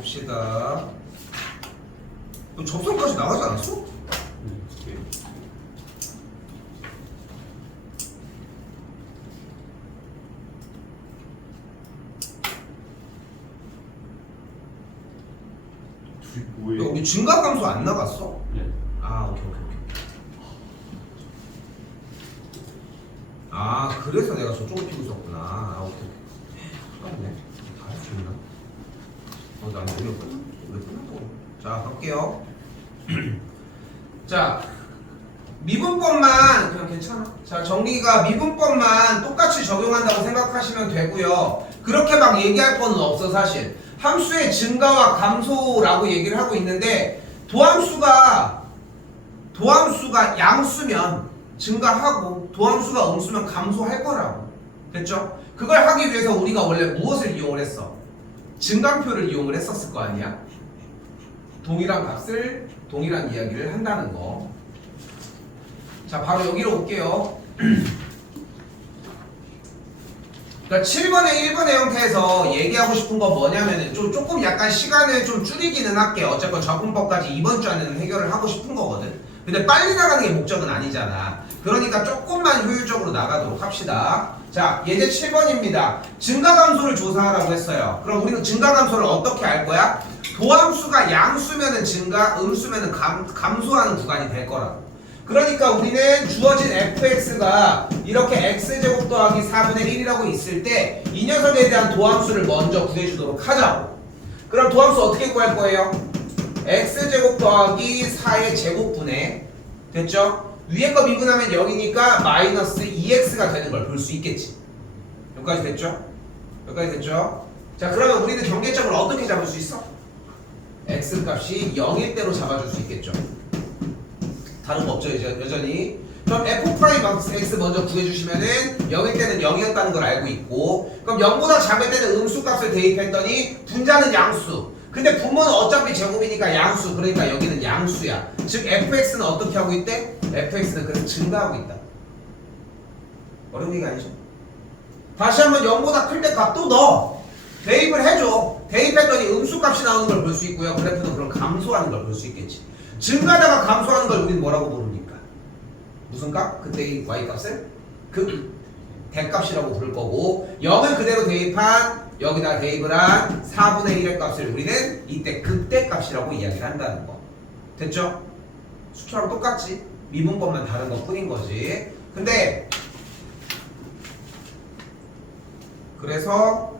봅시다. 접선까지 나가지 않았어? 둘이 뭐예요? 여기 증가감소 안 나갔어? 네. 아, 오케이. 아, 그래서 내가 저쪽을 피고 있었구나. 아, 오케이. 똑같네. 다 할 수 있나? 난 왜 끝났다고. 자, 갈게요. 자, 미분법만 그냥 괜찮아. 자, 정리가 미분법만 똑같이 적용한다고 생각하시면 되고요. 그렇게 막 얘기할 거는 없어, 사실. 함수의 증가와 감소라고 얘기를 하고 있는데 도함수가 양수면 증가하고 도함수가 음수면 감소할 거라고. 됐죠? 그걸 하기 위해서 우리가 원래 무엇을 이용을 했어? 증감표를 이용을 했었을 거 아니야? 동일한 값을 동일한 이야기를 한다는 거. 자, 바로 여기로 올게요. 그러니까 7번의 1번의 형태에서 얘기하고 싶은 건 뭐냐면은 조금 약간 시간을 좀 줄이기는 할게요. 어쨌건 적분법까지 이번 주 안에는 해결을 하고 싶은 거거든. 근데 빨리 나가는 게 목적은 아니잖아. 그러니까 조금만 효율적으로 나가도록 합시다. 자, 예제 7번입니다. 증가감소를 조사하라고 했어요. 그럼 우리는 증가감소를 어떻게 알 거야? 도함수가 양수면은 증가, 음수면은 감소하는 구간이 될 거라고. 그러니까 우리는 주어진 fx가 이렇게 x제곱 더하기 4분의 1이라고 있을 때 이 녀석에 대한 도함수를 먼저 구해주도록 하자고. 그럼 도함수 어떻게 구할 거예요? x제곱 더하기 4의 제곱분의, 됐죠? 위에 거 미분하면 0이니까 마이너스 2x가 되는 걸 볼 수 있겠지. 여기까지 됐죠? 여기까지 됐죠? 자, 그러면 우리는 경계점을 어떻게 잡을 수 있어? x 값이 0일 대로 잡아줄 수 있겠죠. 다른 거 없죠, 이제 여전히. 그럼 f'(x) 먼저 구해주시면은 0일 때는 0이었다는 걸 알고 있고, 그럼 0보다 작을 때는 음수값을 대입했더니 분자는 양수. 근데 분모는 어차피 제곱이니까 양수. 그러니까 여기는 양수야. 즉 fx는 어떻게 하고 있대? fx는 그래서 증가하고 있다. 어려운 얘기 아니죠? 다시 한번 0보다 클 때 값 또 넣어. 대입을 해줘. 대입했더니 음수값이 나오는 걸 볼 수 있고요. 그래프는 그럼 감소하는 걸 볼 수 있겠지. 증가하다가 감소하는 걸 우리는 뭐라고 부릅니까? 무슨 값? 그때의 y값을? 대값이라고 부를 거고, 0을 그대로 대입한, 여기다 대입을 한 4분의 1의 값을 우리는 이때 극대값이라고 이야기를 한다는 거. 됐죠? 수처럼 똑같지? 미분법만 다른 것 뿐인 거지. 근데 그래서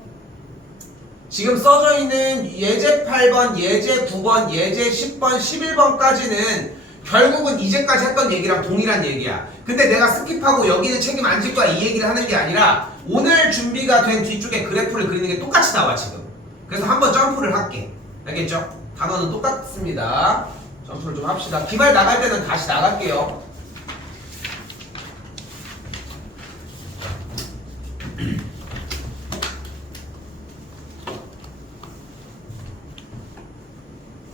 지금 써져 있는 예제 8번, 예제 9번, 예제 10번, 11번까지는 결국은 이제까지 했던 얘기랑 동일한 얘기야. 근데 내가 스킵하고 여기는 책임 안 질 거야 이 얘기를 하는 게 아니라 오늘 준비가 된 뒤쪽에 그래프를 그리는 게 똑같이 나와 지금. 그래서 한번 점프를 할게. 알겠죠? 단어는 똑같습니다. 점프를 좀 합시다. 기말 나갈 때는 다시 나갈게요.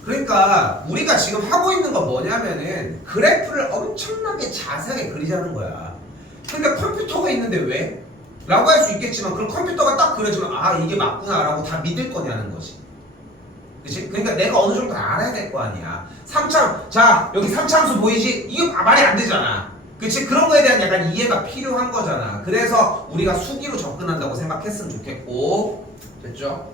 그러니까 우리가 지금 하고 있는 건 뭐냐면은 그래프를 엄청나게 자세하게 그리자는 거야. 근데 컴퓨터가 있는데 왜? 라고 할 수 있겠지만 그럼 컴퓨터가 딱 그려주면 아 이게 맞구나 라고 다 믿을 거냐는 거지. 그치? 그러니까 내가 어느 정도 알아야 될 거 아니야. 자 여기 3차함수 보이지? 이게 말이 안 되잖아. 그치? 그런 거에 대한 약간 이해가 필요한 거잖아. 그래서 우리가 수기로 접근한다고 생각했으면 좋겠고. 됐죠?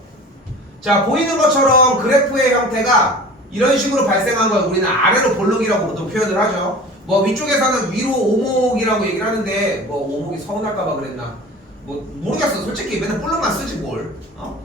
자, 보이는 것처럼 그래프의 형태가 이런 식으로 발생한 걸 우리는 아래로 볼록이라고 보통 표현을 하죠. 뭐 위쪽에서는 위로 오목이라고 얘기를 하는데 뭐 오목이 서운할까봐 그랬나? 뭐 모르겠어. 솔직히 맨날 볼록만 쓰지 뭘.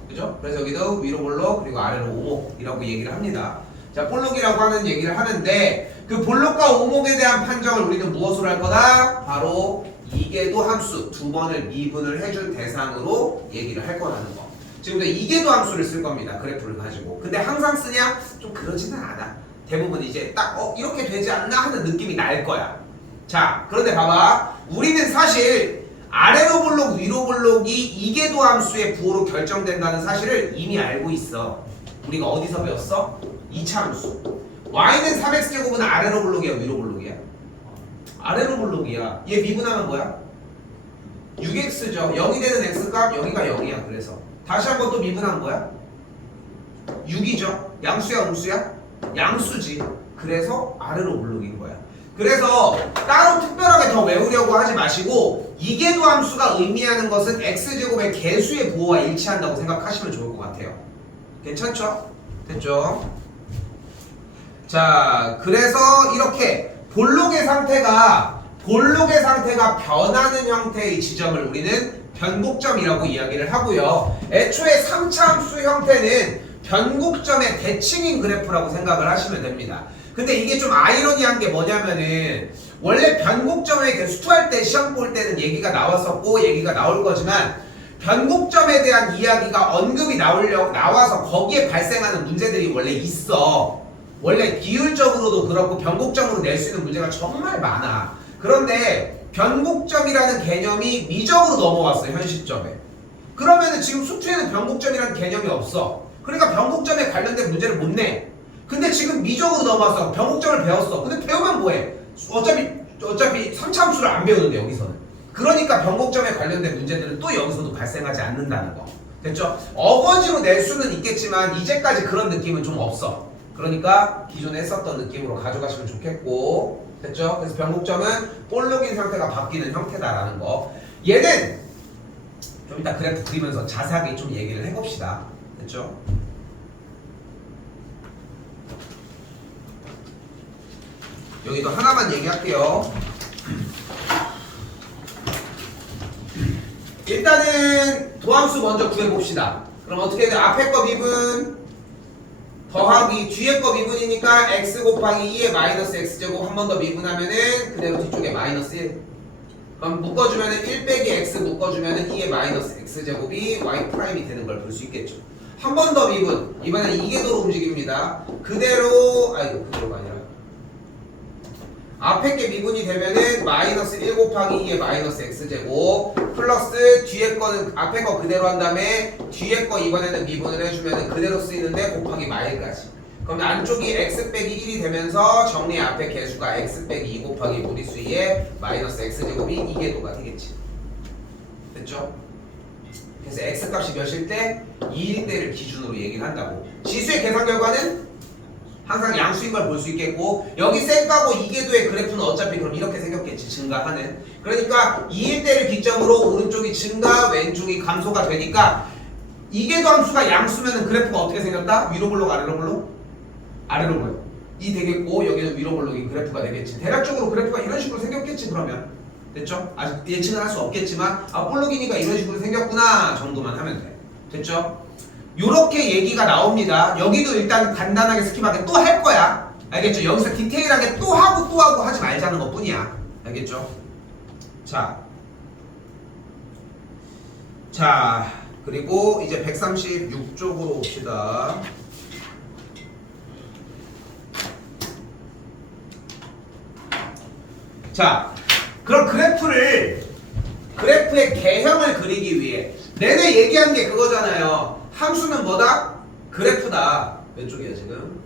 그죠? 그래서 여기도 위로 볼록 그리고 아래로 오목이라고 얘기를 합니다. 자, 볼록이라고 하는 얘기를 하는데 그 볼록과 오목에 대한 판정을 우리는 무엇으로 할 거다? 바로 이계도 함수 두 번을 미분을 해준 대상으로 얘기를 할 거라는 거. 지금도 이계도 함수를 쓸 겁니다. 그래프를 가지고. 근데 항상 쓰냐? 좀 그러지는 않아. 대부분 이제 딱 이렇게 되지 않나 하는 느낌이 날 거야. 자, 그런데 봐봐. 우리는 사실 아래로 볼록 위로 볼록이 이계도 함수의 부호로 결정된다는 사실을 이미 알고 있어. 우리가 어디서 배웠어? 2차 함수. y는 3x제곱은 아래로 볼록이야 위로 볼록이야? 아래로 볼록이야. 얘 미분하면 뭐야? 6x죠. 0이 되는 x값 여기가 0이야. 그래서 다시 한번 또 미분한 거야? 6이죠. 양수야 음수야? 양수지. 그래서 아래로 올라오는 거야. 그래서 따로 특별하게 더 외우려고 하지 마시고 이계도 함수가 의미하는 것은 x제곱의 개수의 부호와 일치한다고 생각하시면 좋을 것 같아요. 괜찮죠? 됐죠? 자, 그래서 이렇게 볼록의 상태가 변하는 형태의 지점을 우리는 변곡점이라고 이야기를 하고요. 애초에 3차 함수 형태는 변곡점의 대칭인 그래프라고 생각을 하시면 됩니다. 근데 이게 좀 아이러니한 게 뭐냐면은 원래 변곡점에 수투할 때 시험 볼 때는 얘기가 나왔었고 얘기가 나올 거지만 변곡점에 대한 이야기가 언급이 나와서 거기에 발생하는 문제들이 원래 있어. 원래 비율적으로도 그렇고 변곡점으로 낼 수 있는 문제가 정말 많아. 그런데 변곡점이라는 개념이 미적으로 넘어왔어요. 현 시점에. 그러면은 지금 수투에는 변곡점이라는 개념이 없어. 그러니까 변곡점에 관련된 문제를 못 내. 근데 지금 미적으로 넘어왔어. 변곡점을 배웠어. 근데 배우면 뭐해? 어차피 3차 함수를 안 배우는데 여기서는. 그러니까 변곡점에 관련된 문제들은 또 여기서도 발생하지 않는다는 거. 됐죠? 어거지로 낼 수는 있겠지만 이제까지 그런 느낌은 좀 없어. 그러니까 기존에 했었던 느낌으로 가져가시면 좋겠고. 됐죠? 그래서 변곡점은 볼록인 상태가 바뀌는 형태다라는 거. 얘는 좀 이따 그래프 그리면서 자세하게 좀 얘기를 해봅시다. 됐죠? 여기도 하나만 얘기할게요. 일단은 도함수 먼저 구해봅시다. 그럼 어떻게 돼? 앞에 거 미분 더하기 뒤에 거 미분이니까 x 곱하기 2의 마이너스 x제곱 한 번 더 미분하면은 그대로 뒤쪽에 마이너스 1. 그럼 묶어주면은 1 빼기 x 묶어주면은 2의 마이너스 x제곱이 y 프라임이 되는 걸 볼 수 있겠죠. 한 번 더 미분. 이번엔 이계도로 움직입니다. 그대로가 아니라 앞에 게 미분이 되면은 마이너스 1 곱하기 2의 마이너스 x제곱 플러스 뒤에 거는 앞에 거 그대로 한 다음에 뒤에 거 이번에는 미분을 해주면은 그대로 쓰이는데 곱하기 마일까지. 그럼 안쪽이 x 빼기 1이 되면서 정리 앞에 개수가 x 빼기 2 곱하기 무리수 2의 마이너스 x제곱이 이계도가 되겠지. 됐죠? 그래서 x 값이 몇일 때 2일 때를 기준으로 얘기를 한다고. 지수의 계산 결과는 항상 양수인 걸 볼 수 있겠고 여기 셀까고 이계도의 그래프는 어차피 그럼 이렇게 생겼겠지. 증가하는. 그러니까 2일 때를 기점으로 오른쪽이 증가 왼쪽이 감소가 되니까 이계도 함수가 양수면은 그래프가 어떻게 생겼다? 위로 볼록 아래로 볼록? 아래로 볼록. 이 되겠고 여기는 위로 볼록이 그래프가 되겠지. 대략적으로 그래프가 이런 식으로 생겼겠지 그러면. 됐죠? 아직 예측은 할 수 없겠지만 볼록이니까 이런 식으로 생겼구나 정도만 하면 돼. 됐죠? 요렇게 얘기가 나옵니다. 여기도 일단 간단하게 스킵하게 또 할 거야. 알겠죠? 여기서 디테일하게 또 하고 하지 말자는 것 뿐이야. 알겠죠? 자, 그리고 이제 136쪽으로 옵시다. 자, 그럼 그래프의 개형을 그리기 위해 내내 얘기한 게 그거잖아요. 함수는 뭐다? 그래프다. 왼쪽이야 지금.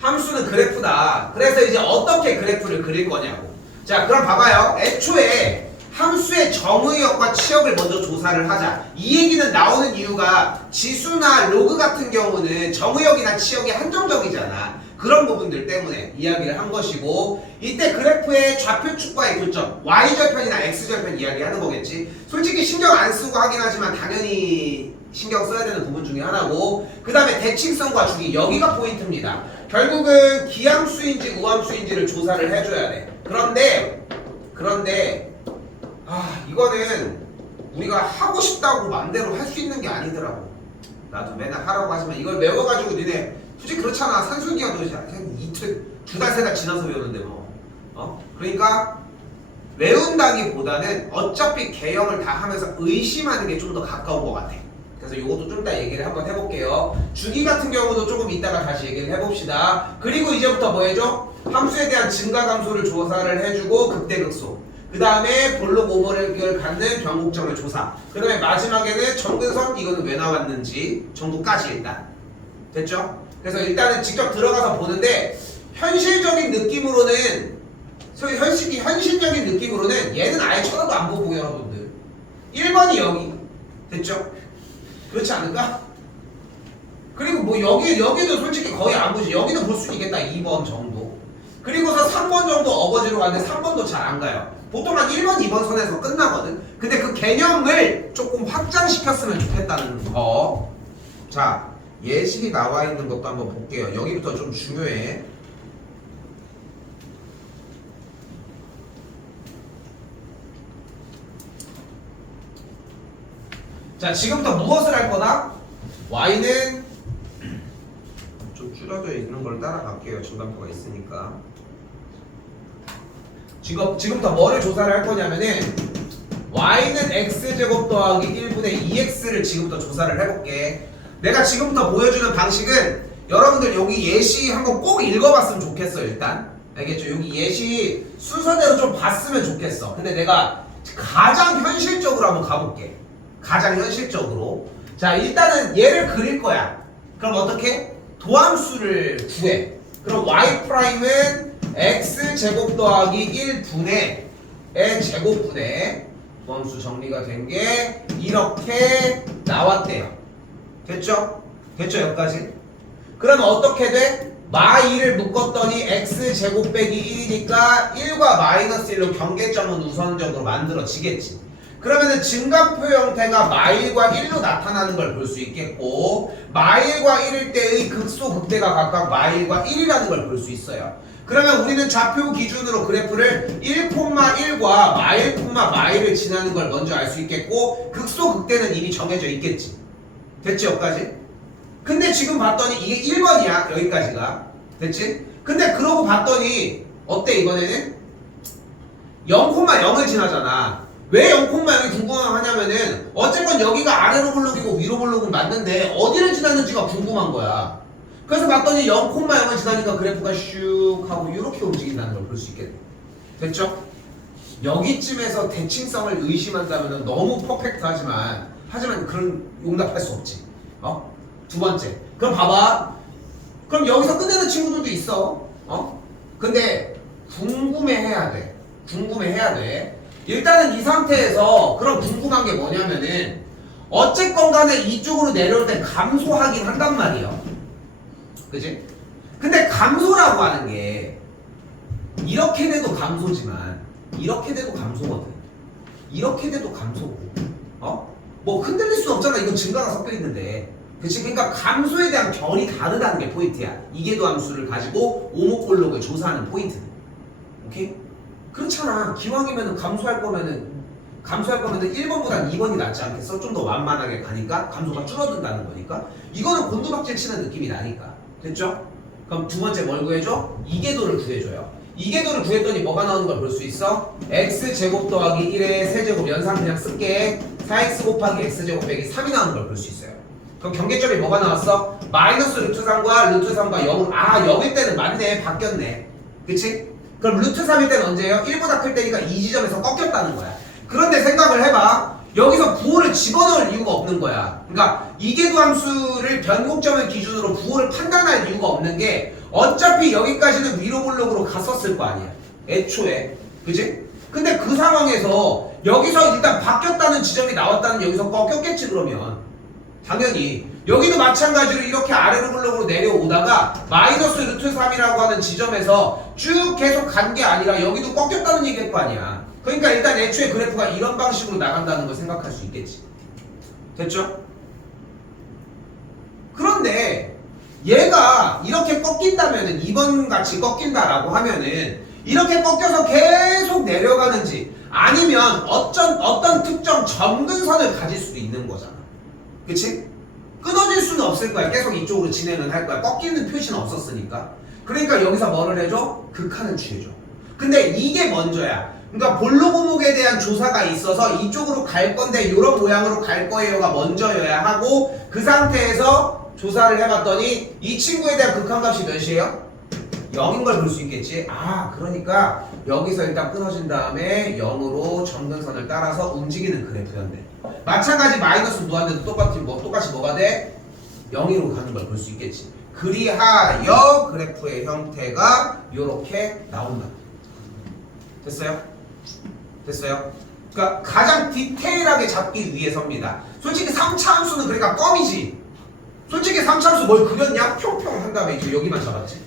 함수는 그래프다. 그래서 이제 어떻게 그래프를 그릴 거냐고. 자, 그럼 봐봐요. 애초에 함수의 정의역과 치역을 먼저 조사를 하자. 이 얘기는 나오는 이유가 지수나 로그 같은 경우는 정의역이나 치역이 한정적이잖아. 그런 부분들 때문에 이야기를 한 것이고 이때 그래프의 좌표축과의 교점 Y절편이나 X절편 이야기하는 거겠지. 솔직히 신경 안 쓰고 하긴 하지만 당연히 신경 써야 되는 부분 중에 하나고 그 다음에 대칭성과 주기 여기가 포인트입니다. 결국은 기함수인지 우함수인지를 조사를 해줘야 돼. 그런데 이거는 우리가 하고 싶다고 맘대로 할 수 있는 게 아니더라고. 나도 맨날 하라고 하지만 이걸 외워가지고 니네 솔직히 그렇잖아. 산술기가 한 이틀, 2달, 3달 지나서 배우는데 뭐. 그러니까 외운다기보다는 어차피 개형을 다 하면서 의심하는 게 좀 더 가까운 것 같아. 그래서 이것도 좀 이따 얘기를 한번 해볼게요. 주기 같은 경우도 조금 이따가 다시 얘기를 해봅시다. 그리고 이제부터 뭐 해줘? 함수에 대한 증가 감소를 조사를 해주고 극대극소. 그 다음에 볼록 오버랩을 갖는 변곡점을 조사. 그 다음에 마지막에는 정근선 이거는 왜 나왔는지 정도까지 일단. 됐죠? 그래서 일단은 직접 들어가서 보는데 현실적인 느낌으로는 현실적인 느낌으로는 얘는 아예 쳐다도 안 보고 여러분들 1번이 여기 됐죠? 그렇지 않을까? 그리고 뭐 여기도 솔직히 거의 안 보지. 여기도 볼 수 있겠다. 2번 정도. 그리고서 3번 정도 어거지로 가는데 3번도 잘 안 가요. 보통 한 1번, 2번 선에서 끝나거든. 근데 그 개념을 조금 확장시켰으면 좋겠다는 거. 자, 예식이 나와 있는 것도 한번 볼게요. 여기부터 좀 중요해. 자, 지금부터 무엇을 할 거다? y는 좀 줄어져 있는 걸 따라갈게요. 중간표가 있으니까. 지금부터 뭐를 조사를 할 거냐면은 y는 x제곱 더하기 1분의 2x를 지금부터 조사를 해볼게. 내가 지금부터 보여주는 방식은 여러분들 여기 예시 한번 꼭 읽어봤으면 좋겠어. 일단 알겠죠? 여기 예시 순서대로 좀 봤으면 좋겠어. 근데 내가 가장 현실적으로 한번 가볼게. 가장 현실적으로. 자, 일단은 얘를 그릴 거야. 그럼 어떻게? 도함수를 구해. 그럼 y'은 x제곱 더하기 1분의 제곱분의 도함수 정리가 된 게 이렇게 나왔대요. 됐죠? 됐죠? 여기까지? 그러면 어떻게 돼? 마이를 묶었더니 x제곱 빼기 1이니까 1과 마이너스 1로 경계점은 우선적으로 만들어지겠지. 그러면은 증가표 형태가 마일과 1로 나타나는 걸 볼 수 있겠고, 마일과 1일 때의 극소 극대가 각각 마일과 1이라는 걸 볼 수 있어요. 그러면 우리는 좌표 기준으로 그래프를 1,1과 마일을 지나는 걸 먼저 알 수 있겠고, 극소 극대는 이미 정해져 있겠지. 됐지? 여기까지? 근데 지금 봤더니 이게 1번이야. 여기까지가. 됐지? 근데 그러고 봤더니 어때 이번에는? 0,0을 지나잖아. 왜 0,0이 궁금하냐면은 어쨌건 여기가 아래로 볼록이고 위로 볼록은 맞는데 어디를 지났는지가 궁금한 거야. 그래서 봤더니 0,0을 지나니까 그래프가 슉 하고 이렇게 움직인다는 걸 볼 수 있겠네. 됐죠? 여기쯤에서 대칭성을 의심한다면 너무 퍼펙트하지만 그런 용납할 수 없지. 두 번째. 그럼 봐봐. 그럼 여기서 끝내는 친구들도 있어. 근데 궁금해해야 돼. 궁금해해야 돼. 일단은 이 상태에서 그럼 궁금한 게 뭐냐면은 어쨌건 간에 이쪽으로 내려올 때 감소하긴 한단 말이에요. 그치? 근데 감소라고 하는 게 이렇게 돼도 감소지만 이렇게 돼도 감소거든. 이렇게 돼도 감소고 뭐 흔들릴 수 없잖아. 이건 증가가 섞여 있는데. 그치? 그러니까 감소에 대한 결이 다르다는 게 포인트야. 이계도 함수를 가지고 오목볼록을 조사하는 포인트는. 오케이? 그렇잖아. 기왕이면은 감소할 거면은 1번보단 2번이 낫지 않겠어? 좀 더 완만하게 가니까 감소가 줄어든다는 거니까. 이거는 곤두박질 치는 느낌이 나니까. 됐죠? 그럼 두 번째 뭘 구해줘? 이계도를 구해줘요. 이계도를 구했더니 뭐가 나오는 걸 볼 수 있어? x제곱 더하기 1의 세제곱 연산 그냥 쓸게. 4x 곱하기 x제곱 빼기 3이 나오는 걸 볼 수 있어요. 그럼 경계점이 뭐가 나왔어? 마이너스 루트 3과 루트 3과 0은 여길 때는 맞네. 바뀌었네. 그치? 그럼 루트 3일 때는 언제예요? 1보다 클 때니까 이 지점에서 꺾였다는 거야. 그런데 생각을 해봐. 여기서 부호를 집어넣을 이유가 없는 거야. 그러니까 이계도 함수를 변곡점을 기준으로 부호를 판단할 이유가 없는 게 어차피 여기까지는 위로 볼록으로 갔었을 거 아니야. 애초에. 그치? 근데 그 상황에서 여기서 일단 바뀌었다는 지점이 나왔다는 여기서 꺾였겠지 그러면. 당연히. 여기도 마찬가지로 이렇게 아래로 볼록으로 내려오다가 마이너스 루트 3이라고 하는 지점에서 쭉 계속 간 게 아니라 여기도 꺾였다는 얘기일 거 아니야. 그러니까 일단 애초에 그래프가 이런 방식으로 나간다는 걸 생각할 수 있겠지. 됐죠? 그런데 얘가 이렇게 꺾인다면은 2번 같이 꺾인다라고 하면은 이렇게 꺾여서 계속 내려가는지 아니면 어떤 특정 점근선을 가질 수도 있는 거잖아. 그치? 끊어질 수는 없을 거야. 계속 이쪽으로 진행을 할 거야. 꺾이는 표시는 없었으니까. 그러니까 여기서 뭐를 해줘? 극한을 취해줘. 근데 이게 먼저야. 그러니까 볼록오목에 대한 조사가 있어서 이쪽으로 갈 건데 이런 모양으로 갈 거예요가 먼저여야 하고 그 상태에서 조사를 해봤더니 이 친구에 대한 극한값이 몇이에요? 0인 걸 볼 수 있겠지. 그러니까 여기서 일단 끊어진 다음에 0으로 점근선을 따라서 움직이는 그래프였네. 마찬가지 마이너스 무한대도 똑같이 뭐가 돼? 0으로 가는 걸 볼 수 있겠지. 그리하여 그래프의 형태가 이렇게 나온다. 됐어요? 됐어요? 그러니까 가장 디테일하게 잡기 위해서입니다. 솔직히 3차 함수는 그러니까 껌이지. 솔직히 3차함수 뭘 그렸냐? 평평 한 다음에 이제 여기만 잡았지.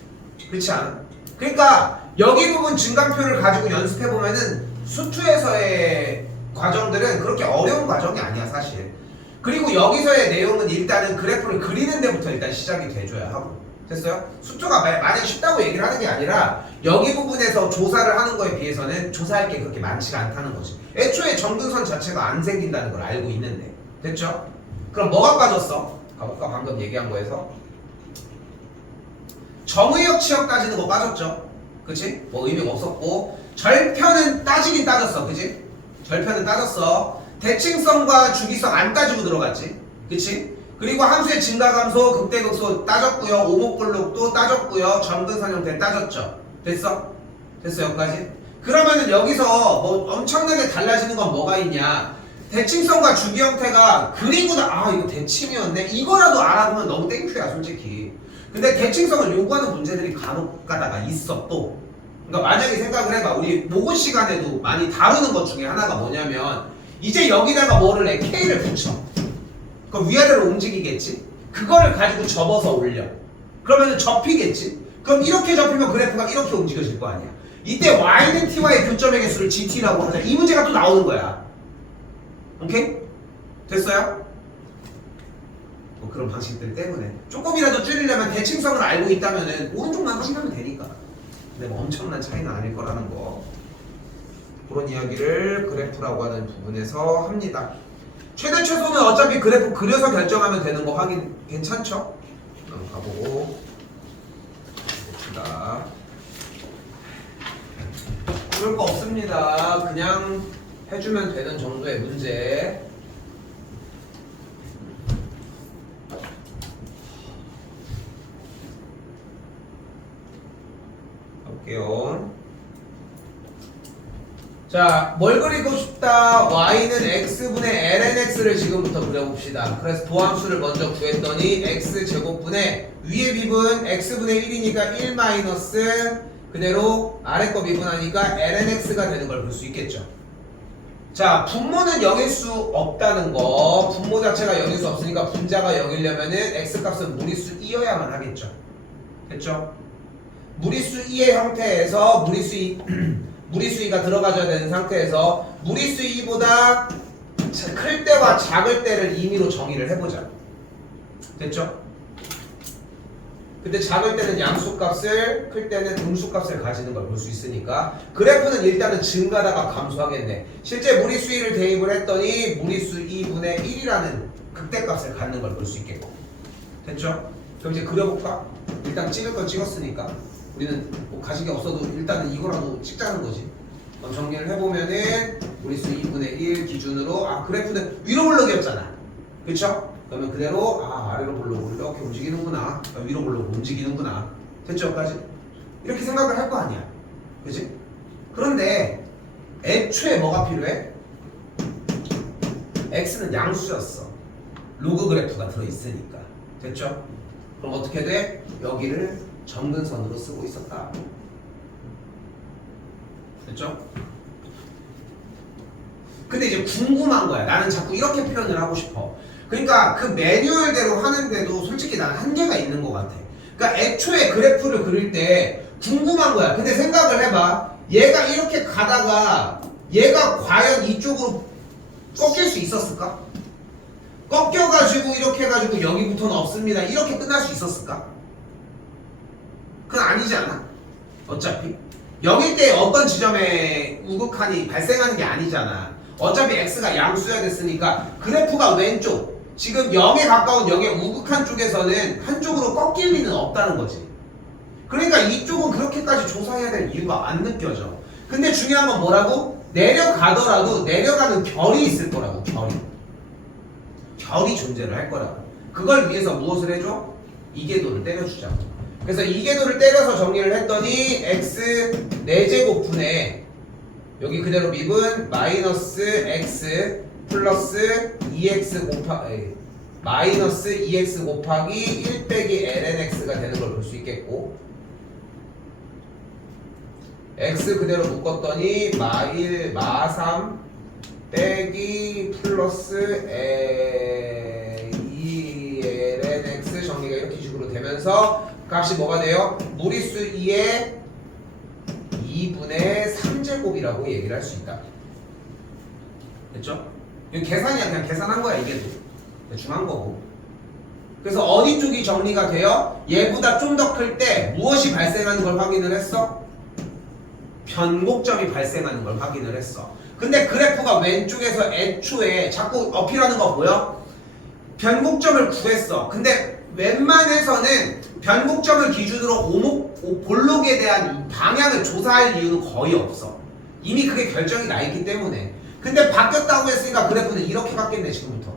그렇지 않아? 그러니까 여기 부분 증강표를 가지고 연습해보면은 수투에서의 과정들은 그렇게 어려운 과정이 아니야 사실. 그리고 여기서의 내용은 일단은 그래프를 그리는 데부터 일단 시작이 돼줘야 하고. 됐어요? 수투가 만약 쉽다고 얘기를 하는 게 아니라 여기 부분에서 조사를 하는 거에 비해서는 조사할 게 그렇게 많지가 않다는 거지. 애초에 정근선 자체가 안 생긴다는 걸 알고 있는데. 됐죠? 그럼 뭐가 빠졌어? 가볼까? 방금 얘기한 거에서 정의역 치역 따지는 거 빠졌죠? 그치? 뭐 의미가 없었고 절편은 따지긴 따졌어. 그치? 절편은 따졌어. 대칭성과 주기성 안 따지고 들어갔지. 그치? 그리고 함수의 증가감소, 극대극소 따졌고요. 오목블록도 따졌고요. 정근선 형태 따졌죠. 됐어? 됐어 여기까지? 그러면은 여기서 뭐 엄청나게 달라지는 건 뭐가 있냐? 대칭성과 주기 형태가 그리고 아 이거 대칭이었네 이거라도 알아보면 너무 땡큐야 솔직히. 근데 대칭성을 요구하는 문제들이 간혹 가다가 있어 또. 그러니까 만약에 생각을 해봐. 우리 모고 시간에도 많이 다루는 것 중에 하나가 뭐냐면 이제 여기다가 뭐를 내 K를 붙여. 그럼 위아래로 움직이겠지? 그거를 가지고 접어서 올려. 그러면 접히겠지? 그럼 이렇게 접히면 그래프가 이렇게 움직여질 거 아니야. 이때 Y는 T와의 교점의 개수를 GT라고 하자. 이 문제가 또 나오는 거야. 오케이? 됐어요? 뭐 그런 방식들 때문에 조금이라도 줄이려면 대칭성을 알고 있다면은 오른쪽만 확인하면 되니까. 근데 뭐 엄청난 차이는 아닐 거라는 거. 그런 이야기를 그래프라고 하는 부분에서 합니다. 최대 최소는 어차피 그래프 그려서 결정하면 되는 거 확인 괜찮죠? 가보고 봅시다. 그럴 거 없습니다. 그냥 해주면 되는 정도의 문제. 볼게요. 자, 뭘 그리고 싶다? y는 x분의 lnx를 지금부터 그려봅시다. 그래서 도함수를 먼저 구했더니 x제곱분의 위에 미분 x분의 1이니까 1 마이너스 그대로 아래 거 미분하니까 lnx가 되는 걸 볼 수 있겠죠. 자, 분모는 0일 수 없다는 거. 분모 자체가 0일 수 없으니까 분자가 0이려면은 x값은 무리수 2여야만 하겠죠. 됐죠? 무리수 2의 형태에서 무리수 2가 들어가줘야 되는 상태에서 무리수 2보다 클 때와 작을 때를 임의로 정의를 해보자. 됐죠? 근데 작을 때는 양수값을, 클 때는 음수값을 가지는 걸 볼 수 있으니까 그래프는 일단은 증가하다가 감소하겠네. 실제 무리수 2를 대입을 했더니 무리수 2분의 1이라는 극대값을 갖는 걸 볼 수 있겠고. 됐죠? 그럼 이제 그려볼까? 일단 찍을 건 찍었으니까 우리는 뭐 가식이 없어도 일단은 이거라도 찍자는 거지. 그럼 정리를 해보면은 무리수 2분의 1 기준으로 그래프는 위로 블록이었잖아. 그쵸? 그러면 그대로 아래로 블록으로 이렇게 움직이는구나. 위로 블록 움직이는구나. 됐죠? 여기까지? 이렇게 생각을 할 거 아니야. 그치? 그런데 애초에 뭐가 필요해? x는 양수였어. 로그 그래프가 들어있으니까. 됐죠? 그럼 어떻게 돼? 여기를 정근선으로 쓰고 있었다. 됐죠? 근데 이제 궁금한 거야. 나는 자꾸 이렇게 표현을 하고 싶어. 그러니까 그 매뉴얼대로 하는데도 솔직히 나는 한계가 있는 것 같아. 그러니까 애초에 그래프를 그릴 때 궁금한 거야. 근데 생각을 해봐. 얘가 이렇게 가다가 얘가 과연 이쪽으로 꺾일 수 있었을까? 꺾여가지고 이렇게 해가지고 여기부터는 없습니다. 이렇게 끝날 수 있었을까? 그건 아니지 않아? 어차피 여기 때 어떤 지점에 우극한이 발생하는 게 아니잖아. 어차피 x가 양수여야 됐으니까 그래프가 왼쪽 지금 0에 가까운 여기에 우극한 쪽에서는 한쪽으로 꺾일 리는 없다는 거지. 그러니까 이쪽은 그렇게까지 조사해야 될 이유가 안 느껴져. 근데 중요한 건 뭐라고? 내려가더라도 내려가는 결이 있을 거라고. 결이 존재를 할 거라고. 그걸 위해서 무엇을 해줘? 이계도를 때려주자고. 그래서 이계도를 때려서 정리를 했더니 x 4제곱분의 여기 그대로 미분 마이너스 x 플러스 2x 곱하기 마이너스 2x 곱하기 1 빼기 lnx가 되는 걸 볼 수 있겠고, x 그대로 묶었더니 마1 마3 빼기 플러스 2 lnx 되면서 값이 뭐가 돼요? 무리수 2의 2분의 3제곱이라고 얘기를 할 수 있다. 됐죠? 이거 계산이야. 그냥 계산한 거야. 이게 대충 한 거고. 그래서 어디 쪽이 정리가 돼요? 얘보다 좀 더 클 때 무엇이 발생하는 걸 확인을 했어? 변곡점이 발생하는 걸 확인을 했어. 근데 그래프가 왼쪽에서 애초에 자꾸 어필하는 거 보여? 변곡점을 구했어. 근데 웬만해서는 변곡점을 기준으로 볼록에 대한 방향을 조사할 이유는 거의 없어. 이미 그게 결정이 나 있기 때문에. 근데 바뀌었다고 했으니까 그래프는 이렇게 바뀌었네 지금부터.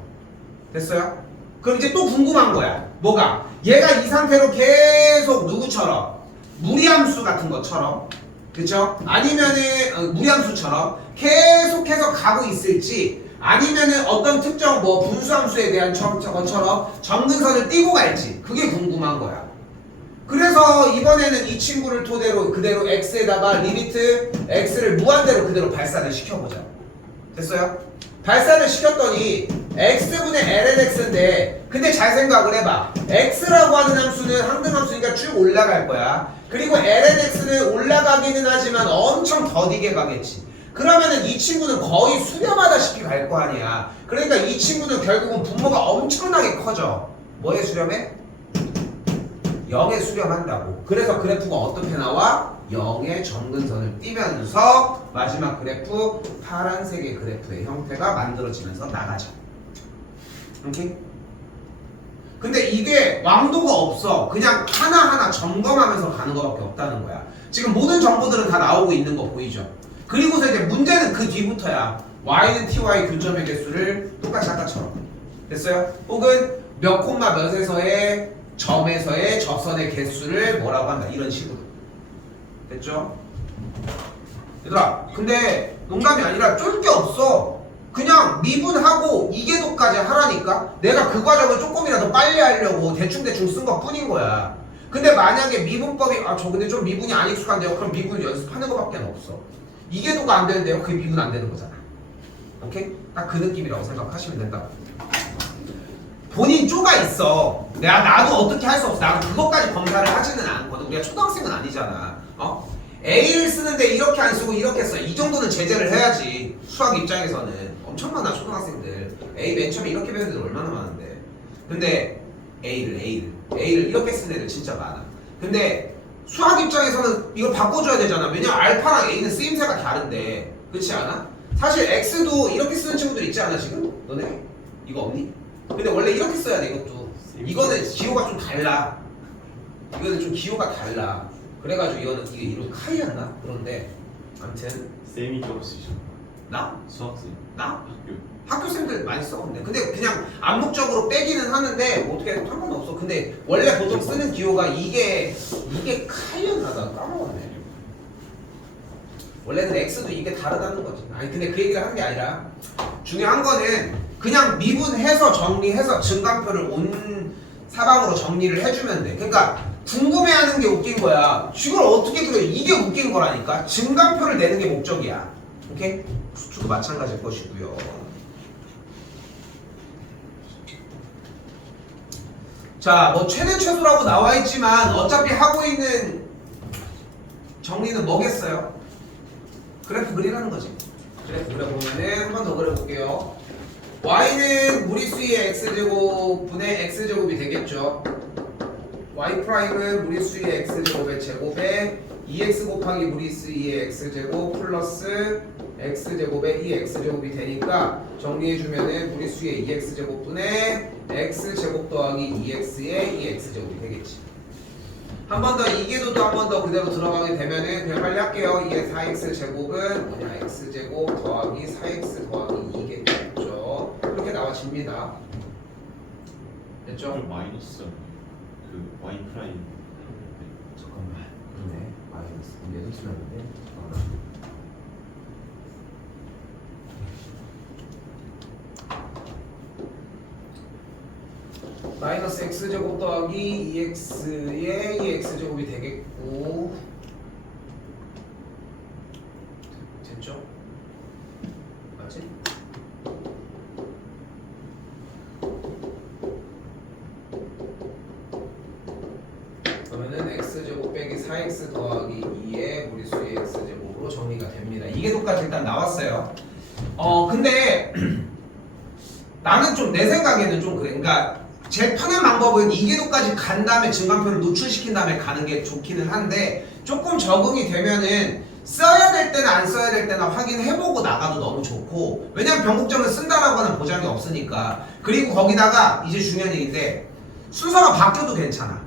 됐어요? 그럼 이제 또 궁금한 거야. 뭐가? 얘가 이 상태로 계속 누구처럼? 무리함수 같은 것처럼, 그쵸? 아니면은 무리함수처럼 계속해서 가고 있을지, 아니면은 어떤 특정 뭐 분수함수에 대한 것처럼 정근선을 띄고 갈지, 그게 궁금한 거야. 그래서 이번에는 이 친구를 토대로 그대로 x에다가 리미트 x를 무한대로 그대로 발산을 시켜보자. 됐어요? 발산을 시켰더니 x분의 lnx인데, 근데 잘 생각을 해봐. x라고 하는 함수는 항등함수니까 쭉 올라갈 거야. 그리고 lnx는 올라가기는 하지만 엄청 더디게 가겠지. 그러면은 이 친구는 거의 수렴하다시피 갈 거 아니야. 그러니까 이 친구는 결국은 분모가 엄청나게 커져. 뭐에 수렴해? 0에 수렴한다고. 그래서 그래프가 어떻게 나와? 0의 정근선을 띄면서 마지막 그래프 파란색의 그래프의 형태가 만들어지면서 나가죠. 오케이? 근데 이게 왕도가 없어. 그냥 하나하나 점검하면서 가는 것밖에 없다는 거야. 지금 모든 정보들은 다 나오고 있는 거 보이죠? 그리고서 이제 문제는 그 뒤부터야. y는 ty의 교점의 개수를 똑같이 아까처럼. 됐어요? 혹은 몇 콤마 몇에서의 점에서의 접선의 개수를 뭐라고 한다. 이런 식으로. 됐죠? 얘들아, 근데 농담이 아니라 쫄 게 없어. 그냥 미분하고 이계도까지 하라니까. 내가 그 과정을 조금이라도 빨리 하려고 대충대충 쓴 것 뿐인 거야. 근데 만약에 미분법이 저 근데 좀 미분이 안 익숙한데요. 그럼 미분 연습하는 것밖에 없어. 이계도가 안 되는데요. 그게 미분 안 되는 거잖아. 오케이? 딱 그 느낌이라고 생각하시면 된다고. 본인 쪼가 있어. 나도 어떻게 할 수 없어. 나도 그것까지 검사를 하지는 않거든. 우리가 초등학생은 아니잖아. A를 쓰는데 이렇게 안 쓰고 이렇게 써. 이 정도는 제재를 해야지. 수학 입장에서는 엄청 많아. 초등학생들 A 맨 처음에 이렇게 배우는 애들 얼마나 많은데. 근데 A를 이렇게 쓰는 애들 진짜 많아. 근데 수학 입장에서는 이걸 바꿔줘야 되잖아. 왜냐면 알파랑 A는 쓰임새가 다른데. 그렇지 않아? 사실 X도 이렇게 쓰는 친구들 있지 않아 지금? 너네? 이거 없니? 근데 원래 이렇게 써야 돼. 이것도. 이거는 기호가 좀 달라. 이거는 좀 기호가 달라. 그래가지고 이게 이름 카이였나? 그런데 아무튼 쌤이 저거 쓰시죠? 나? 수학생? 나? 학교 학교생들 많이 써. 근데 그냥 암묵적으로 빼기는 하는데 뭐 어떻게 해도 상관없어. 근데 원래 보통 쓰는 기호가 이게 카이였나? 나 까먹었네. 원래는 X도 이게 다르다는 거지. 아니 근데 그 얘기를 하는 게 아니라 중요한 거는 그냥 미분해서 정리해서 증감표를 온 사방으로 정리를 해주면 돼. 그러니까 궁금해하는 게 웃긴 거야. 이걸 어떻게 그래? 이게 웃긴 거라니까. 증감표를 내는 게 목적이야. 오케이? 수도 마찬가지일 것이고요. 자, 뭐 최대 최소라고 나와 있지만 어차피 하고 있는 정리는 뭐겠어요? 그래프 그리라는 거지. 그래프 그려보면은 한 번 더 그려볼게요. y는 무리수의 x제곱분의 x제곱이 되겠죠. y''은 무리수의 x제곱의 제곱에 2x 곱하기 무리수의 x제곱 플러스 x제곱의 2x제곱이 되니까 정리해주면은 무리수의 2x제곱분의 x제곱 더하기 2x의 2x제곱이 되겠지. 한 번 더 이계도도 한 번 더 그대로 들어가게 되면은 그냥 빨리 할게요. 이게 4x 제곱은 뭐냐? x제곱 더하기 4x 더하기 2게 되겠죠. 이렇게 나와집니다. 됐죠? 마이너스 그 y 프라임. 잠깐만. 그러네. 마이너스. 얘도 틀렸는데. 잠깐만. 마이너스 x제곱 더하기 2x의 2x제곱이 되겠고, 됐죠? 맞지? 이거는 x제곱 빼기 4x 더하기 2의 무리수의 x제곱으로 정리가 됩니다. 이 궤도까지 일단 나왔어요. 근데 나는 좀 내 생각에는 좀 그래. 그러니까 제일 편한 방법은 이 궤도까지 간 다음에 증간표를 노출시킨 다음에 가는 게 좋기는 한데 조금 적응이 되면은 써야 될 때나 안 써야 될 때나 확인해보고 나가도 너무 좋고, 왜냐면 변곡점을 쓴다라고 하는 보장이 없으니까. 그리고 거기다가 이제 중요한 얘기인데 순서가 바뀌어도 괜찮아.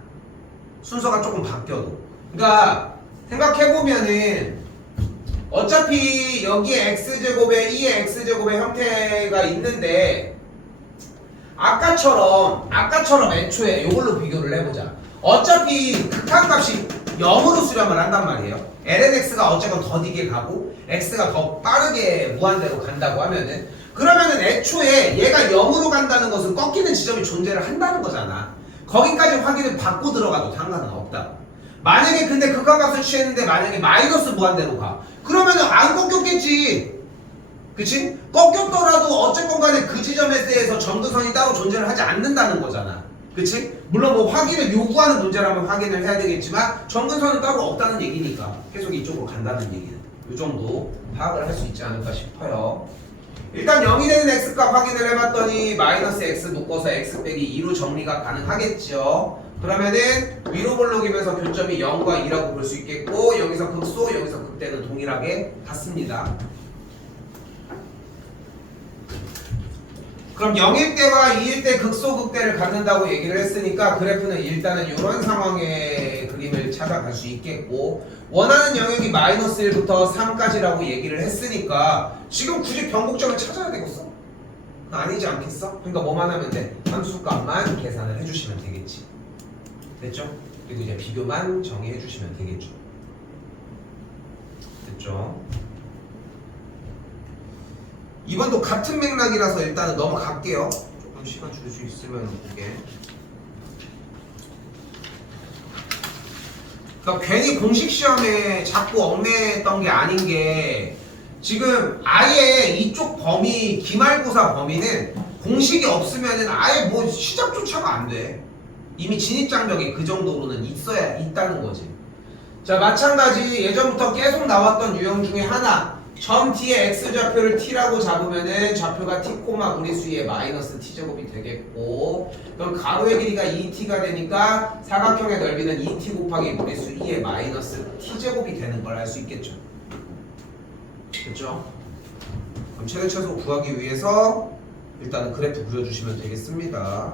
순서가 조금 바뀌어도. 그러니까 생각해보면은 어차피 여기에 x제곱에 2의 x제곱의 형태가 있는데 아까처럼 애초에 이걸로 비교를 해보자. 어차피 극한값이 0으로 수렴을 한단 말이에요. lnx가 어쨌건 더디게 가고 x가 더 빠르게 무한대로 간다고 하면은, 그러면은 애초에 얘가 0으로 간다는 것은 꺾이는 지점이 존재를 한다는 거잖아. 거기까지 확인을 받고 들어가도 상관은 없다. 만약에 근데 극한값을 취했는데 만약에 마이너스 무한대로 가, 그러면은 안 꺾였겠지. 그치? 꺾였더라도 어쨌건 간에 그 지점에 대해서 점도선이 따로 존재를 하지 않는다는 거잖아. 그치? 물론 뭐 확인을 요구하는 문제라면 확인을 해야 되겠지만 점근선은 따로 없다는 얘기니까 계속 이쪽으로 간다는 얘기는 이 정도 파악을 할 수 있지 않을까 싶어요. 일단 0이 되는 x값 확인을 해봤더니 마이너스 x 묶어서 x 빼기 2로 정리가 가능하겠죠. 그러면은 위로 볼록이면서 교점이 0과 2라고 볼 수 있겠고, 여기서 극소 여기서 극대는 동일하게 같습니다. 그럼 0일 때와 2일 때 극소 극대를 갖는다고 얘기를 했으니까 그래프는 일단은 이런 상황의 그림을 찾아갈 수 있겠고, 원하는 영역이 마이너스 1부터 3까지라고 얘기를 했으니까 지금 굳이 변곡점을 찾아야 되겠어? 아니지 않겠어? 그러니까 뭐만 하면 돼? 함수값만 계산을 해주시면 되겠지. 됐죠? 그리고 이제 비교만 정의해 주시면 되겠죠. 됐죠? 이번도 같은 맥락이라서 일단은 넘어갈게요. 조금 시간 줄 수 있으면 보게. 그러니까 괜히 공식 시험에 자꾸 얽매했던 게 아닌 게, 지금 아예 이쪽 범위, 기말고사 범위는 공식이 없으면은 아예 뭐 시작조차가 안 돼. 이미 진입장벽이 그 정도로는 있다는 거지. 자, 마찬가지 예전부터 계속 나왔던 유형 중에 하나, 점 뒤에 x좌표를 t라고 잡으면은 좌표가 t, 무리수의 마이너스 t제곱이 되겠고, 그럼 가로의 길이가 2t가 되니까 사각형의 넓이는 2t 곱하기 무리수 2의 마이너스 t제곱이 되는 걸 알 수 있겠죠. 됐죠? 그럼 최대 최소 구하기 위해서 일단은 그래프 그려주시면 되겠습니다.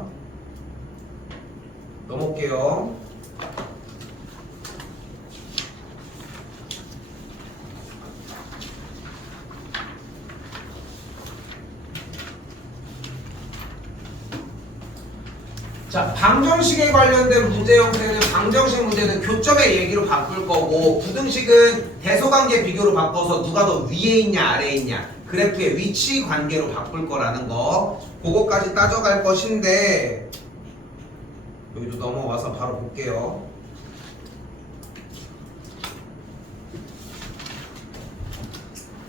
넘어올게요. 자, 방정식에 관련된 문제 형태는 방정식 문제는 교점의 얘기로 바꿀 거고, 부등식은 대소관계 비교로 바꿔서 누가 더 위에 있냐 아래에 있냐 그래프의 위치 관계로 바꿀 거라는 거, 그거까지 따져갈 것인데 여기도 넘어와서 바로 볼게요.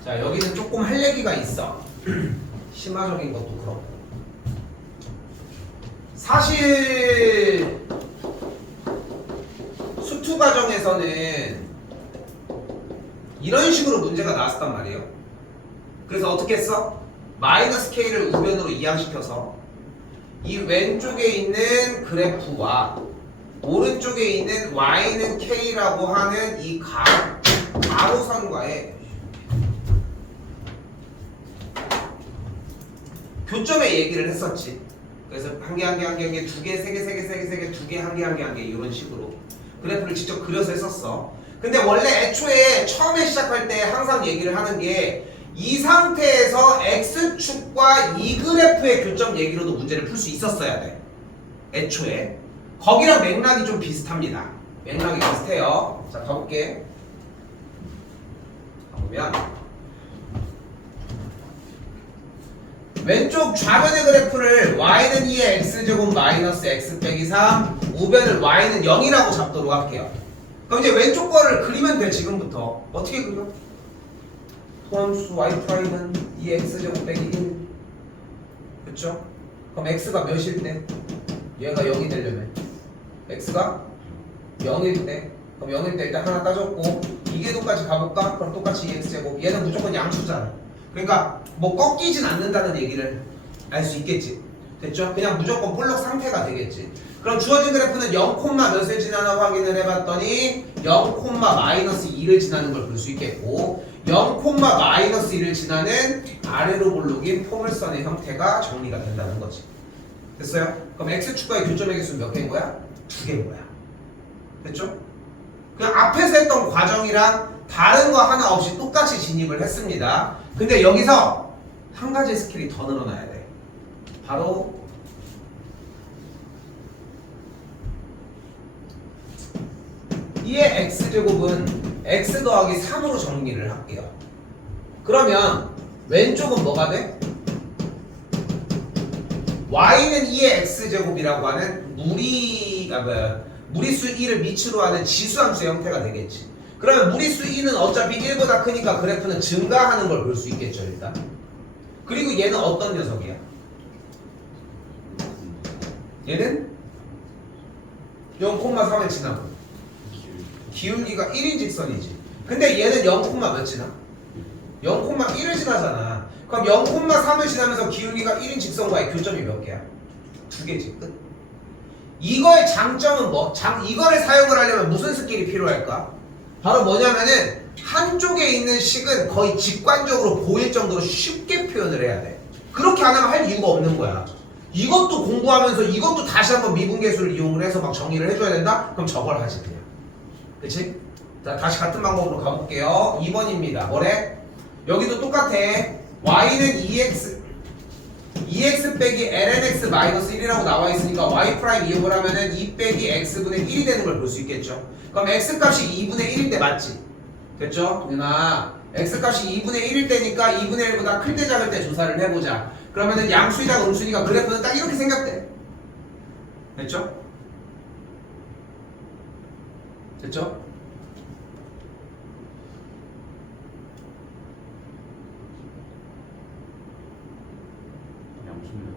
자, 여기는 조금 할 얘기가 있어. 심화적인 것도 그렇고. 사실 수투 과정에서는 이런 식으로 문제가 나왔단 말이에요. 그래서 어떻게 했어? 마이너스 k를 우변으로 이항시켜서 이 왼쪽에 있는 그래프와 오른쪽에 있는 y는 k라고 하는 이 가로선과의 교점의 얘기를 했었지. 그래서 한 개, 두 개, 세 개, 두 개, 한 개 이런 식으로 그래프를 직접 그려서 했었어. 근데 원래 애초에 처음에 시작할 때 항상 얘기를 하는 게, 이 상태에서 x축과 이 그래프의 교점 얘기로도 문제를 풀 수 있었어야 돼. 애초에 거기랑 맥락이 좀 비슷합니다. 맥락이 비슷해요. 자, 가볼게. 가보면 왼쪽 좌변의 그래프를 y는 2의 x제곱 마이너스 x 빼기 3, 우변을 y는 0이라고 잡도록 할게요. 그럼 이제 왼쪽 거를 그리면 돼. 지금부터 어떻게 그려? 포함수 y 프라임은 2의 x제곱 빼기 1. 그쵸? 그럼 x가 몇일 때? 얘가 0이 되려면 x가 0일 때 그럼 0일 때 일단 하나 따졌고 이계도까지 가볼까? 그럼 똑같이 2x제곱 얘는 무조건 양수잖아. 그러니까 뭐 꺾이진 않는다는 얘기를 알 수 있겠지. 됐죠? 그냥 무조건 볼록 상태가 되겠지. 그럼 주어진 그래프는 0, 몇을 지나나 확인을 해봤더니 0, 마이너스 2를 지나는 걸 볼 수 있겠고 0, 마이너스 2를 지나는 아래로 볼록인 포물선의 형태가 정리가 된다는 거지. 됐어요? 그럼 x축과의 교점의 개수는 몇 개인 거야? 2개인 거야. 됐죠? 그냥 앞에서 했던 과정이랑 다른 거 하나 없이 똑같이 진입을 했습니다. 근데 여기서 한 가지 스킬이 더 늘어나야 돼. 바로 이의 x제곱은 x 더하기 3으로 정리를 할게요. 그러면 왼쪽은 뭐가 돼? y는 2의 x제곱이라고 하는 무리수 2를 미치로 하는 지수함수의 형태가 되겠지. 그러면 무리수 2는 어차피 1보다 크니까 그래프는 증가하는 걸 볼 수 있겠죠 일단. 그리고 얘는 어떤 녀석이야? 얘는 0,3을 지나고 기울기가 1인 직선이지. 근데 얘는 0, 몇 지나? 0,1을 지나잖아. 그럼 0,3을 지나면서 기울기가 1인 직선과의 교점이 몇 개야? 2개지. 끝. 이거의 장점은 뭐? 이거를 사용을 하려면 무슨 스킬이 필요할까? 바로 뭐냐면은 한쪽에 있는 식은 거의 직관적으로 보일 정도로 쉽게 표현을 해야 돼. 그렇게 안 하면 할 이유가 없는 거야. 이것도 공부하면서 이것도 다시 한번 미분계수를 이용을 해서 막 정리를 해줘야 된다? 그럼 저걸 하지 그냥. 그치? 자, 다시 같은 방법으로 가볼게요. 2번입니다. 뭐래? 여기도 똑같아. y는 2x 빼기 lnx 마이너스 1이라고 나와 있으니까 y 프라임 이용을 하면은 2 빼기 x분의 1이 되는 걸 볼 수 있겠죠. 그럼 x 값이 2분의 1일 때 맞지? 됐죠? 누나 x 값이 2분의 1일 때니까 2분의 1보다 클 때 작을 때 조사를 해보자. 그러면은 양수이다 음수니까 그래프는 딱 이렇게 생각돼. 됐죠? 됐죠? 양수면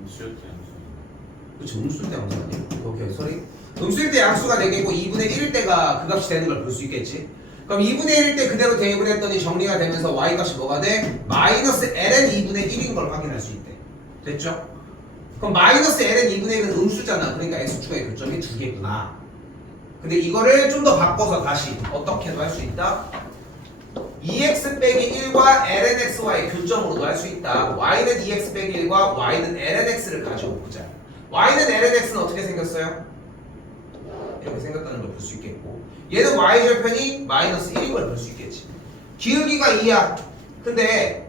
음수였대 양수. 그치 음수일 때 양수 아니야? 오케이 소리. 음수일 때 양수가 4개고 2분의 1일 때가 그 값이 되는 걸 볼 수 있겠지. 그럼 2분의 1일 때 그대로 대입을 했더니 정리가 되면서 y 값이 뭐가 돼? 마이너스 ln 2분의 1인 걸 확인할 수 있대. 됐죠? 그럼 마이너스 ln 2분의 1은 음수잖아. 그러니까 x축의 교점이 2개구나. 근데 이거를 좀 더 바꿔서 다시 어떻게도 할 수 있다. 2x 빼기 1과 lnx와의 교점으로도 할 수 있다. y는 2x 빼기 1과 y는 lnx를 가지고 보자. y는 lnx는 어떻게 생겼어요? 이렇게 생겼다는 걸 볼 수 있겠고 얘는 y절편이 마이너스 1인 걸 볼 수 있겠지. 기울기가 2야. 근데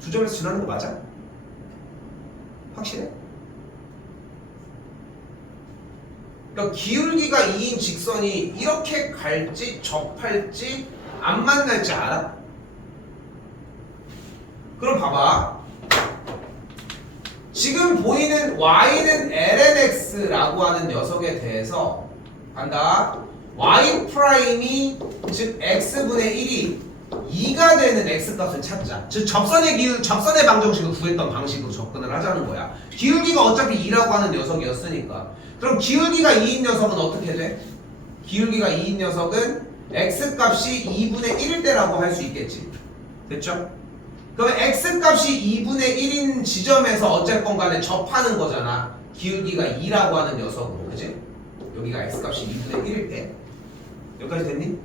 두 점에서 지나는 거 맞아? 확실해? 그러니까 기울기가 2인 직선이 이렇게 갈지 접할지 안 만날지 알아? 그럼 봐봐. 지금 보이는 y는 lnx라고 하는 녀석에 대해서 간다. y 프라임이 즉 x분의 1이 2가 되는 x값을 찾자. 즉 접선의 방정식을 구했던 방식으로 접근을 하자는 거야. 기울기가 어차피 2라고 하는 녀석이었으니까. 그럼 기울기가 2인 녀석은 어떻게 돼? 기울기가 2인 녀석은 x값이 2분의 1일 때라고 할 수 있겠지. 됐죠? 그러면 x값이 2분의 1인 지점에서 어쨌건 간에 접하는 거잖아. 기울기가 2라고 하는 녀석으로. 그치? 여기가 x값이 2분의 1일 때. 여기까지 됐니?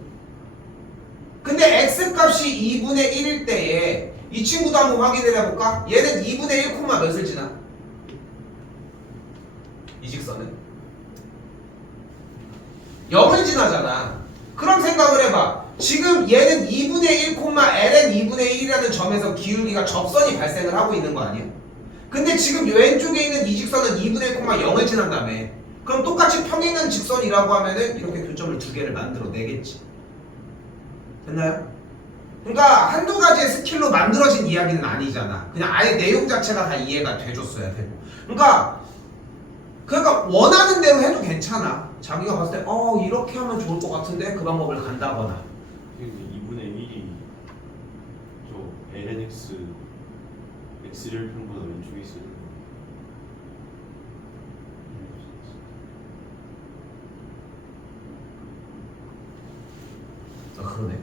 근데 x값이 2분의 1일 때에 이 친구도 한번 확인을 해볼까? 얘는 2분의 1, 몇을 지나? 이 직선은 0을 지나잖아. 그럼 생각을 해봐. 지금 얘는 2분의 1, ln 2분의 1이라는 점에서 기울기가 접선이 발생을 하고 있는 거 아니야? 근데 지금 왼쪽에 있는 이 직선은 2분의 1, 0을 지난다며. 그럼 똑같이 평행한 직선이라고 하면은 이렇게 교점을 2개를 만들어 내겠지. 됐나요? 그러니까 한두 가지의 스킬로 만들어진 이야기는 아니잖아. 그냥 아예 내용 자체가 다 이해가 돼줬어야 되고. 그러니까 원하는 대로 해도 괜찮아. 자기가 봤을 때 이렇게 하면 좋을 것 같은데 그 방법을 간다거나. 2분의 1이 저 lnx x절편보다 왼쪽에 있어요. 그러네.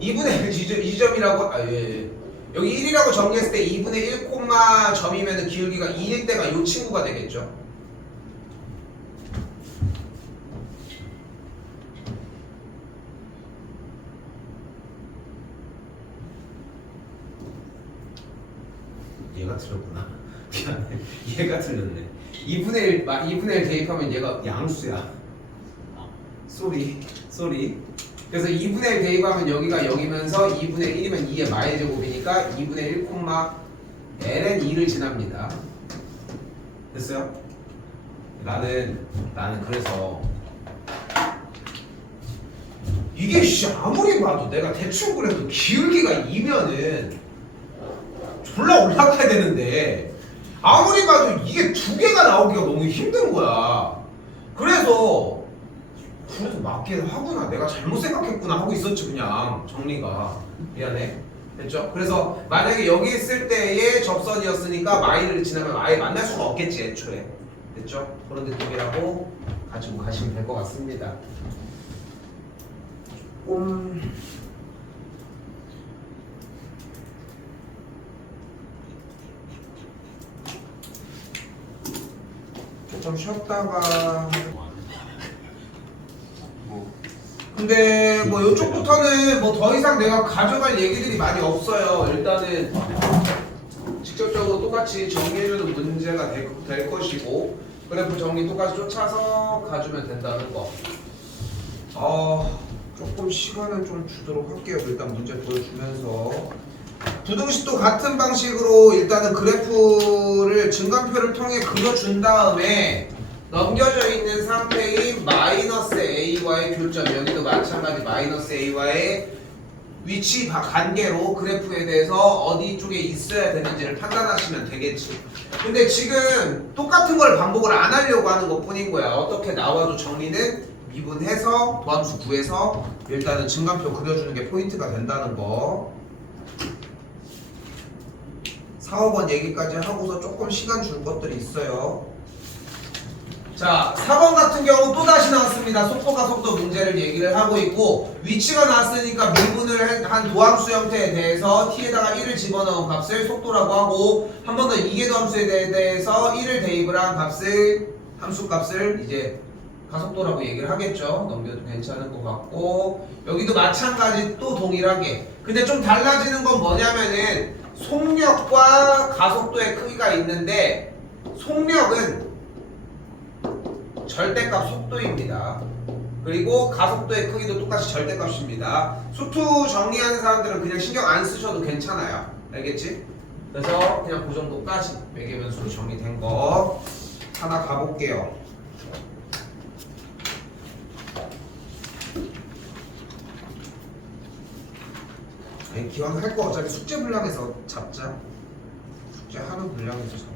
2분의 1 지점이라고 예. 여기 1이라고 정리했을 때 2분의 1 콤마 점이면 기울기가 2일 때가 이 친구가 되겠죠. 얘가 틀렸구나. 미안해. 얘가 틀렸네. 2분의 1 대입하면 얘가 양수야. 쏘리. 그래서 2분의 1 대입하면 여기가 0이면서 2분의 1이면 2의 마의 제곱이니까 2분의 1 콤마 ln 2를 지납니다. 됐어요? 나는 그래서 이게 아무리 봐도 내가 대충 그래도 기울기가 2면은 졸라 올라가야 되는데 아무리 봐도 이게 두 개가 나오기가 너무 힘든 거야. 그래서 맞긴 하구나, 내가 잘못 생각했구나 하고 있었지. 그냥 정리가 미안해. 됐죠? 그래서 만약에 여기 있을 때의 접선이었으니까 마이를 지나면 아예 만날 수가 없겠지 애초에. 됐죠? 그런 느낌이라고 가지고 가시면 될 것 같습니다. 조금 쉬었다가 근데 뭐 이쪽부터는 뭐 더 이상 내가 가져갈 얘기들이 많이 없어요. 일단은 직접적으로 똑같이 정리해주는 문제가 될 것이고 그래프 정리 똑같이 쫓아서 가주면 된다는 거. 조금 시간은 좀 주도록 할게요. 일단 문제 보여주면서 부등식도 같은 방식으로 일단은 그래프를 증간표를 통해 그려준 다음에 넘겨져 있는 상태인 마이너스 a와의 교점, 여기도 마찬가지 마이너스 a와의 위치 관계로 그래프에 대해서 어디 쪽에 있어야 되는지를 판단하시면 되겠지. 근데 지금 똑같은 걸 반복을 안 하려고 하는 것 뿐인 거야. 어떻게 나와도 정리는 미분해서 도함수 구해서 일단은 증간표 그려주는 게 포인트가 된다는 거. 4, 5번 얘기까지 하고서 조금 시간 줄 것들이 있어요. 자, 4번 같은 경우 또다시 나왔습니다. 속도가 속도 문제를 얘기를 하고 있고 위치가 나왔으니까 미분을 한 도함수 형태에 대해서 t에다가 1을 집어넣은 값을 속도라고 하고 한 번 더 이계도함수에 대해서 1을 대입을 한 값을 함수값을 이제 가속도라고 얘기를 하겠죠. 넘겨도 괜찮은 것 같고 여기도 마찬가지 또 동일하게. 근데 좀 달라지는 건 뭐냐면은 속력과 가속도의 크기가 있는데 속력은 절대값 속도입니다. 그리고 가속도의 크기도 똑같이 절대값입니다. 수투 정리하는 사람들은 그냥 신경 안 쓰셔도 괜찮아요. 알겠지? 그래서 그냥 그 정도까지 매개변수로 정리된 거 하나 가볼게요. 기왕 할 거 어차피 숙제 분량에서 잡자. 숙제 하는 분량에서 잡자.